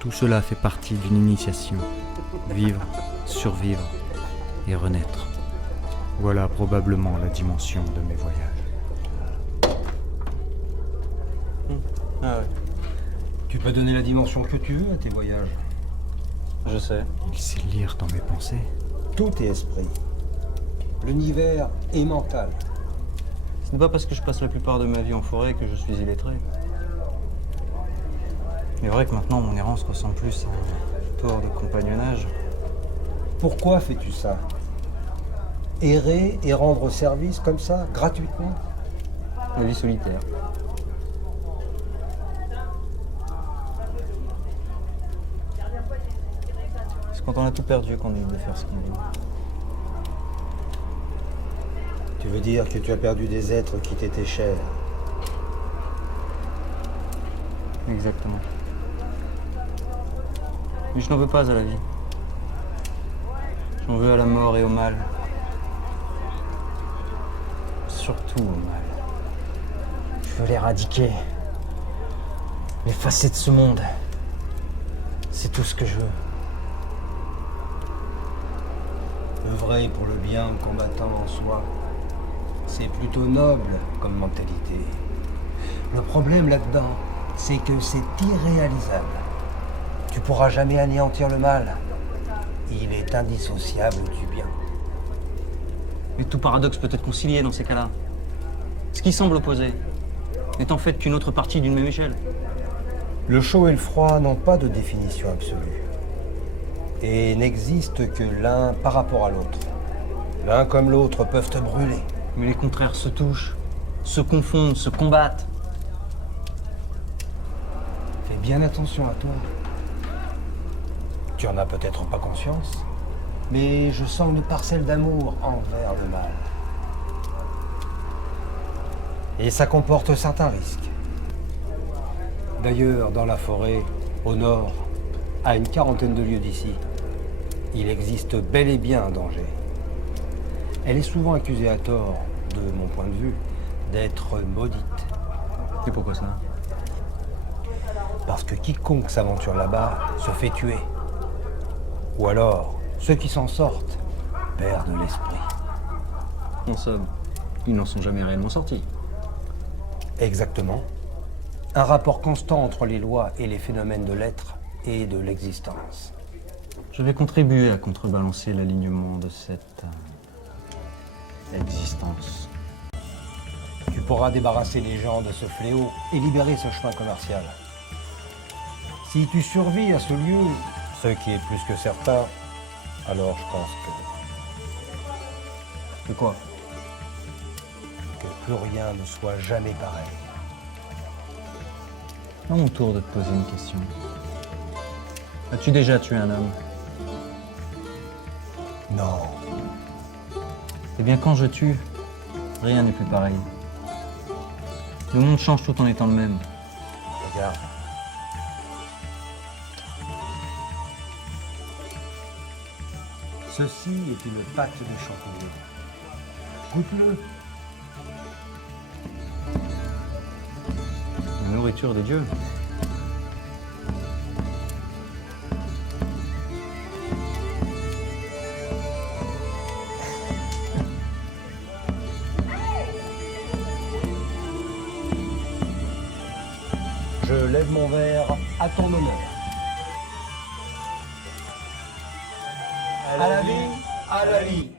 Tout cela fait partie d'une initiation. Vivre, survivre et renaître. Voilà probablement la dimension de mes voyages. Ah ouais, Tu peux donner la dimension que tu veux à tes voyages. je sais. Il sait lire dans mes pensées. Tout est esprit. L'univers est mental. Ce n'est pas parce que je passe la plupart de ma vie en forêt que je suis illettré. Il est vrai que maintenant, mon errance ressemble plus à un tour de compagnonnage. Pourquoi fais-tu ça? Errer et rendre service comme ça, gratuitement? La vie solitaire. C'est quand on a tout perdu qu'on est libre de faire ce qu'on veut. Tu veux dire que tu as perdu des êtres qui t'étaient chers? Exactement. Mais je n'en veux pas à la vie. J'en veux à la mort et au mal. Surtout au mal. Je veux l'éradiquer. L'effacer de ce monde. C'est tout ce que je veux. Œuvrer pour le bien en combattant en soi, c'est plutôt noble comme mentalité. Le problème là-dedans, c'est que c'est irréalisable. Tu pourras jamais anéantir le mal. Il est indissociable du bien. Mais tout paradoxe peut être concilié dans ces cas-là. Ce qui semble opposé n'est en fait qu'une autre partie d'une même échelle. Le chaud et le froid n'ont pas de définition absolue. Et n'existent que l'un par rapport à l'autre. L'un comme l'autre peuvent te brûler. Mais les contraires se touchent, se confondent, se combattent. Fais bien attention à toi. Tu en as peut-être pas conscience, mais je sens une parcelle d'amour envers le mal. Et ça comporte certains risques. D'ailleurs, dans la forêt, au nord, à une quarantaine de lieues d'ici, il existe bel et bien un danger. Elle est souvent accusée à tort, de mon point de vue, d'être maudite. Et pourquoi ça? Parce que quiconque s'aventure là-bas se fait tuer. Ou alors, ceux qui s'en sortent perdent l'esprit. En somme, ils n'en sont jamais réellement sortis. Exactement. Un rapport constant entre les lois et les phénomènes de l'être et de l'existence. Je vais contribuer à contrebalancer l'alignement de cette existence. Tu pourras débarrasser les gens de ce fléau et libérer ce chemin commercial. Si tu survis à ce lieu, ce qui est plus que certain, alors je pense Et quoi? que plus rien ne soit jamais pareil. À mon tour de te poser une question. As-tu déjà tué un homme? Non. Eh bien, quand je tue, rien n'est plus pareil. Le monde change tout en étant le même. Regarde. Ceci est une pâte de champignon. Goûte-le. La nourriture des dieux. Je lève mon verre à ton honneur. À la vie, à la vie.